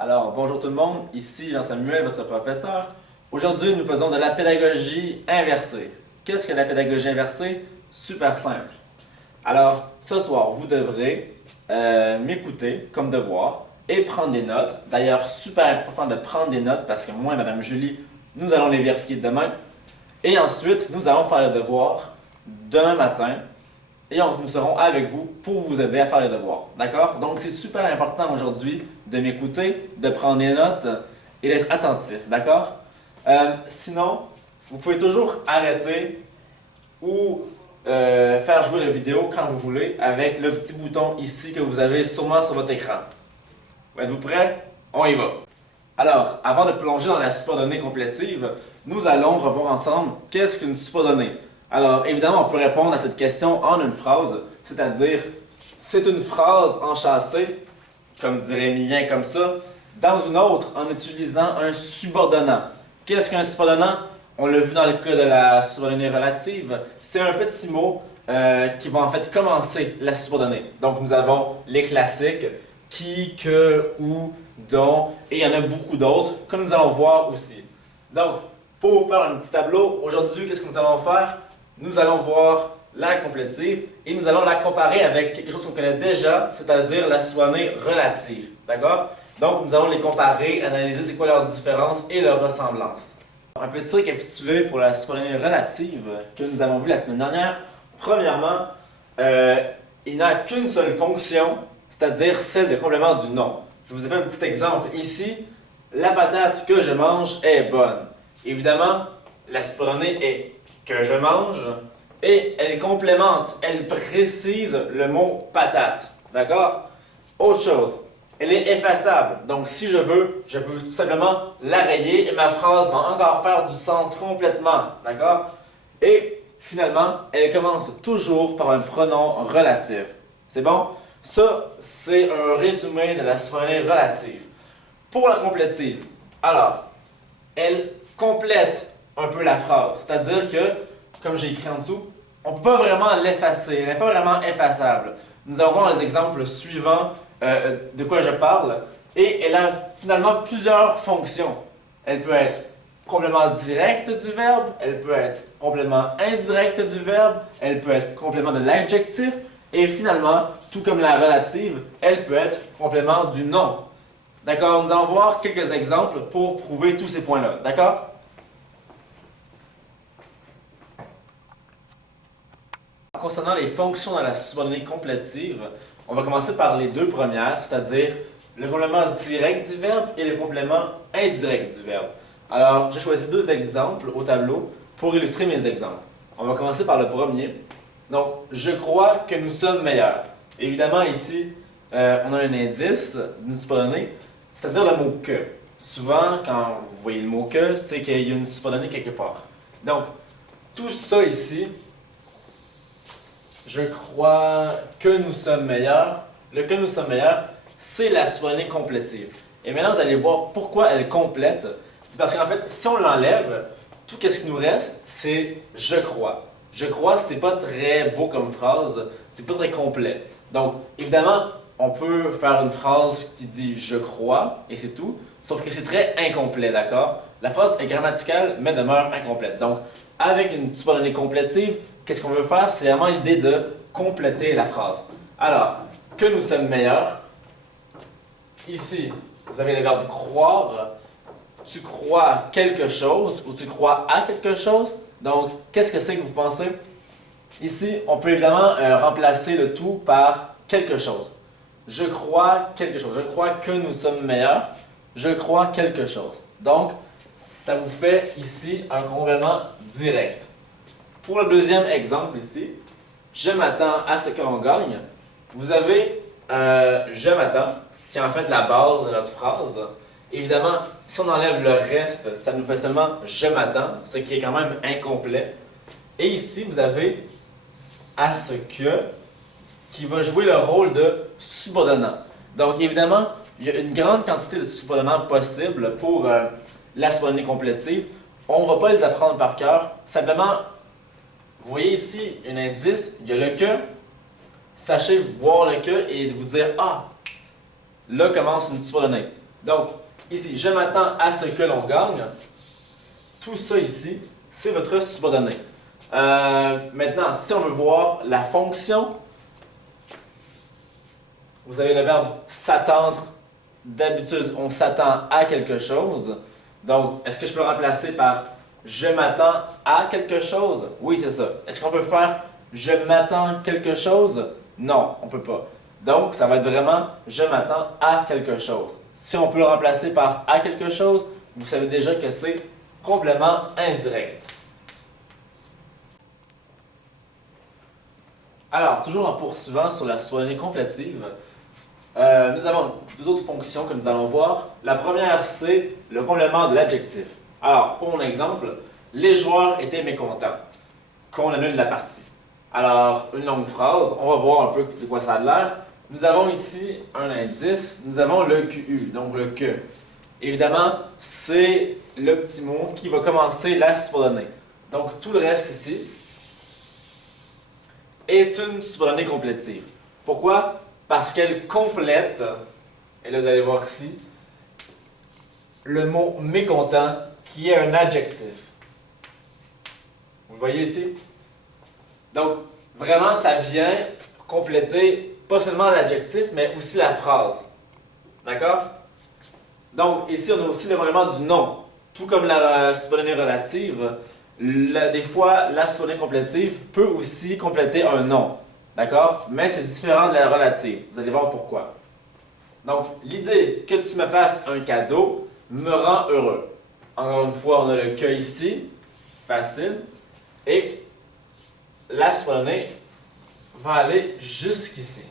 Alors, bonjour tout le monde, ici Jean-Samuel, votre professeur. Aujourd'hui, nous faisons de la pédagogie inversée. Qu'est-ce que la pédagogie inversée? Super simple. Alors, ce soir, vous devrez m'écouter comme devoir et prendre des notes. D'ailleurs, super important de prendre des notes parce que moi et Madame Julie, nous allons les vérifier demain. Et ensuite, nous allons faire les devoirs demain matin et nous serons avec vous pour vous aider à faire les devoirs. D'accord? Donc, c'est super important aujourd'hui de m'écouter, de prendre des notes et d'être attentif. D'accord? Sinon, vous pouvez toujours arrêter ou faire jouer la vidéo quand vous voulez avec le petit bouton ici que vous avez sûrement sur votre écran. Êtes-vous prêts? On y va! Alors, avant de plonger dans la superdonnée complétive, nous allons revoir ensemble qu'est-ce qu'une superdonnée. Alors, évidemment, on peut répondre à cette question en une phrase, c'est-à-dire, c'est une phrase enchâssée, comme dirait Millien comme ça, dans une autre en utilisant un subordonnat. Qu'est-ce qu'un subordonnat? On l'a vu dans le cas de la subordonnée relative, c'est un petit mot qui va en fait commencer la subordonnée. Donc, nous avons les classiques, qui, que, où, dont, et il y en a beaucoup d'autres, comme nous allons voir aussi. Donc, pour faire un petit tableau, aujourd'hui, qu'est-ce que nous allons faire? Nous allons voir la complétive et nous allons la comparer avec quelque chose qu'on connaît déjà, c'est-à-dire la subordonnée relative. D'accord? Donc, nous allons les comparer, analyser c'est quoi leur différence et leur ressemblance. Un petit récapitulé pour la subordonnée relative que nous avons vu la semaine dernière. Premièrement, il n'a qu'une seule fonction, c'est-à-dire celle de complément du nom. Je vous ai fait un petit exemple ici. La patate que je mange est bonne. Évidemment, la subordonnée est que je mange et elle complémente, elle précise le mot patate. D'accord? Autre chose, elle est effaçable. Donc, si je veux, je peux tout simplement la rayer et ma phrase va encore faire du sens complètement. D'accord? Et finalement, elle commence toujours par un pronom relatif. C'est bon? Ça, c'est un résumé de la subordonnée relative. Pour la complétive, alors, elle complète un peu la phrase. C'est-à-dire que, comme j'ai écrit en dessous, on ne peut pas vraiment l'effacer. Elle n'est pas vraiment effaçable. Nous allons voir les exemples suivants de quoi je parle. Et elle a finalement plusieurs fonctions. Elle peut être complément direct du verbe, elle peut être complément indirect du verbe, elle peut être complément de l'adjectif, et finalement, tout comme la relative, elle peut être complément du nom. D'accord? Nous allons voir quelques exemples pour prouver tous ces points-là. D'accord? Concernant les fonctions dans la subordonnée complétive, on va commencer par les deux premières, c'est-à-dire le complément direct du verbe et le complément indirect du verbe. Alors, j'ai choisi deux exemples au tableau pour illustrer mes exemples. On va commencer par le premier. Donc, je crois que nous sommes meilleurs. Évidemment, ici, on a un indice d'une subordonnée, c'est-à-dire le mot que. Souvent, quand vous voyez le mot que, c'est qu'il y a une subordonnée quelque part. Donc, tout ça ici, je crois que nous sommes meilleurs. Le que nous sommes meilleurs, c'est la subordonnée complétive. Et maintenant, vous allez voir pourquoi elle complète. C'est parce qu'en fait, si on l'enlève, tout ce qui nous reste, c'est je crois. Je crois, c'est pas très beau comme phrase, c'est pas très complet. Donc, évidemment, on peut faire une phrase qui dit je crois et c'est tout, sauf que c'est très incomplet, d'accord? La phrase est grammaticale, mais demeure incomplète. Donc, avec une subordonnée complétive, qu'est-ce qu'on veut faire? C'est vraiment l'idée de compléter la phrase. Alors, que nous sommes meilleurs. Ici, vous avez le verbe croire. Tu crois quelque chose ou tu crois à quelque chose. Donc, qu'est-ce que c'est que vous pensez? Ici, on peut évidemment remplacer le tout par quelque chose. Je crois quelque chose. Je crois que nous sommes meilleurs. Je crois quelque chose. Donc, ça vous fait ici un complément direct. Pour le deuxième exemple ici, je m'attends à ce que l'on gagne. Vous avez je m'attends, qui est en fait la base de notre phrase. Évidemment, si on enlève le reste, ça nous fait seulement je m'attends, ce qui est quand même incomplet. Et ici, vous avez à ce que, qui va jouer le rôle de subordonnat. Donc, évidemment, il y a une grande quantité de subordonnats possibles pour la subordonnée complétive. On ne va pas les apprendre par cœur. Simplement, vous voyez ici un indice, il y a le que. Sachez voir le que et vous dire ah, là commence une subordonnée. Donc, ici, je m'attends à ce que l'on gagne. Tout ça ici, c'est votre subordonné. Maintenant, si on veut voir la fonction, vous avez le verbe s'attendre. D'habitude, on s'attend à quelque chose. Donc, est-ce que je peux le remplacer par je m'attends à quelque chose? Oui, c'est ça. Est-ce qu'on peut faire je m'attends quelque chose? Non, on ne peut pas. Donc, ça va être vraiment je m'attends à quelque chose. Si on peut le remplacer par à quelque chose, vous savez déjà que c'est complément indirect. Alors, toujours en poursuivant sur la subordonnée complétive, nous avons deux autres fonctions que nous allons voir. La première, c'est le complément de l'adjectif. Alors, pour mon exemple, les joueurs étaient mécontents qu'on annule la partie. Alors, une longue phrase, on va voir un peu de quoi ça a l'air. Nous avons ici un indice, nous avons le QU, donc le que. Évidemment, c'est le petit mot qui va commencer la subordonnée. Donc, tout le reste ici est une subordonnée complétive. Pourquoi? Parce qu'elle complète, et là vous allez voir ici, le mot mécontent qui est un adjectif. Vous le voyez ici? Donc, vraiment, ça vient compléter pas seulement l'adjectif, mais aussi la phrase. D'accord? Donc, ici, on a aussi le complément du nom. Tout comme la subordonnée relative, des fois, la subordonnée complétive peut aussi compléter un nom. D'accord? Mais c'est différent de la relative. Vous allez voir pourquoi. Donc, l'idée que tu me fasses un cadeau me rend heureux. Encore une fois, on a le que ici. Facile. Et la subordonnée va aller jusqu'ici.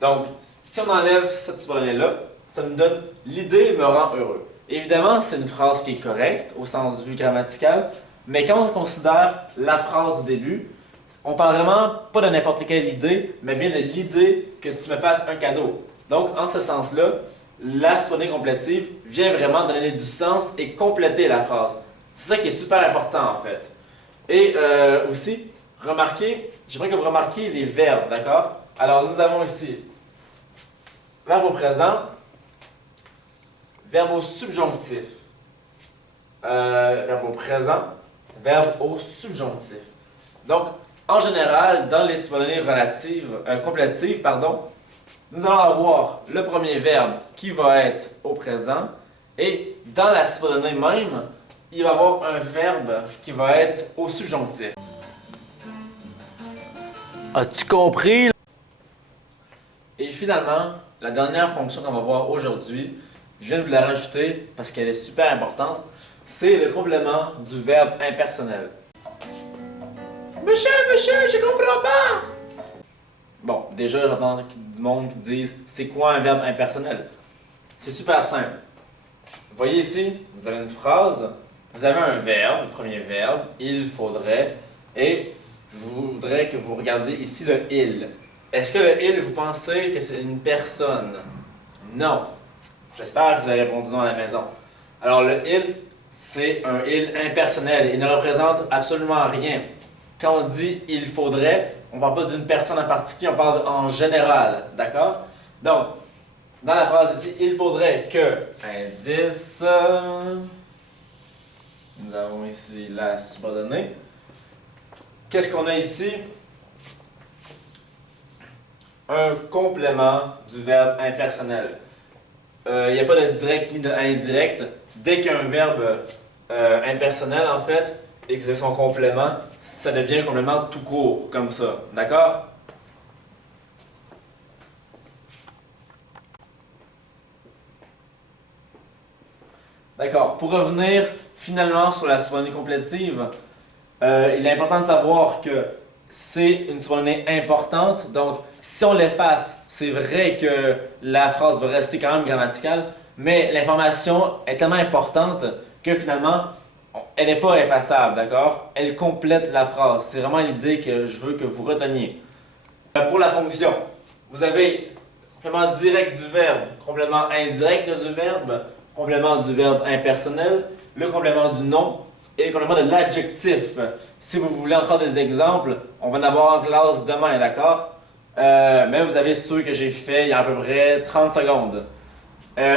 Donc, si on enlève cette subordonnée-là, ça me donne l'idée me rend heureux. Évidemment, c'est une phrase qui est correcte au sens vu grammatical, mais quand on considère la phrase du début, on parle vraiment pas de n'importe quelle idée, mais bien de l'idée que tu me fasses un cadeau. Donc, en ce sens-là, la subordonnée complétive vient vraiment donner du sens et compléter la phrase. C'est ça qui est super important en fait. Et aussi, remarquez, j'aimerais que vous remarquiez les verbes, d'accord? Alors, nous avons ici verbe au présent, verbe au subjonctif. Verbe au présent, verbe au subjonctif. Donc, en général, dans les subordonnées complétives, nous allons avoir le premier verbe qui va être au présent et dans la subordonnée même, il va y avoir un verbe qui va être au subjonctif. As-tu compris? Et finalement, la dernière fonction qu'on va voir aujourd'hui, je viens de vous la rajouter parce qu'elle est super importante, c'est le complément du verbe impersonnel. Monsieur, je comprends pas! Bon, déjà, j'entends du monde qui disent c'est quoi un verbe impersonnel? C'est super simple. Vous voyez ici, vous avez une phrase, vous avez un verbe, le premier verbe, il faudrait, et je voudrais que vous regardiez ici le il. Est-ce que le il, vous pensez que c'est une personne? Non. J'espère que vous avez répondu non à la maison. Alors le il, c'est un il impersonnel. Il ne représente absolument rien. Quand on dit il faudrait, on ne parle pas d'une personne en particulier, on parle en général. D'accord? Donc, dans la phrase ici, il faudrait que, indice, nous avons ici la subordonnée. Qu'est-ce qu'on a ici? Un complément du verbe impersonnel. Il n'y a pas de direct ni d'indirect. Dès qu'il y a un verbe impersonnel, en fait, et que c'est son complément, ça devient un complément tout court, comme ça. D'accord? D'accord. Pour revenir finalement sur la subordonnée complétive, il est important de savoir que c'est une subordonnée importante. Donc, si on l'efface, c'est vrai que la phrase va rester quand même grammaticale, mais l'information est tellement importante que finalement, elle n'est pas effaçable, d'accord? Elle complète la phrase. C'est vraiment l'idée que je veux que vous reteniez. Pour la fonction, vous avez complément direct du verbe, complément indirect du verbe, complément du verbe impersonnel, le complément du nom et le complément de l'adjectif. Si vous voulez encore des exemples, on va en avoir en classe demain, d'accord? Mais vous avez ceux que j'ai fait il y a à peu près 30 secondes.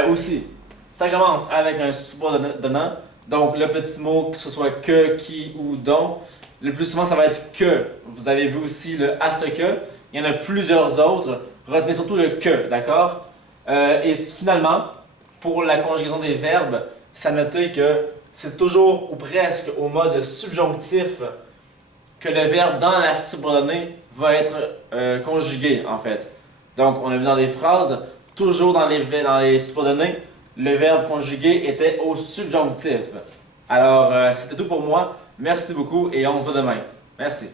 Aussi, ça commence avec un subordonnant. Donc, le petit mot, que ce soit que, qui ou dont. Le plus souvent, ça va être que. Vous avez vu aussi le à ce que. Il y en a plusieurs autres. Retenez surtout le que, d'accord? Et finalement, pour la conjugaison des verbes, c'est à noter que c'est toujours ou presque au mode subjonctif que le verbe dans la subordonnée va être conjugué, en fait. Donc, on a vu dans les phrases, toujours dans les subordonnées, le verbe conjugué était au subjonctif. Alors, c'était tout pour moi. Merci beaucoup et on se voit demain. Merci.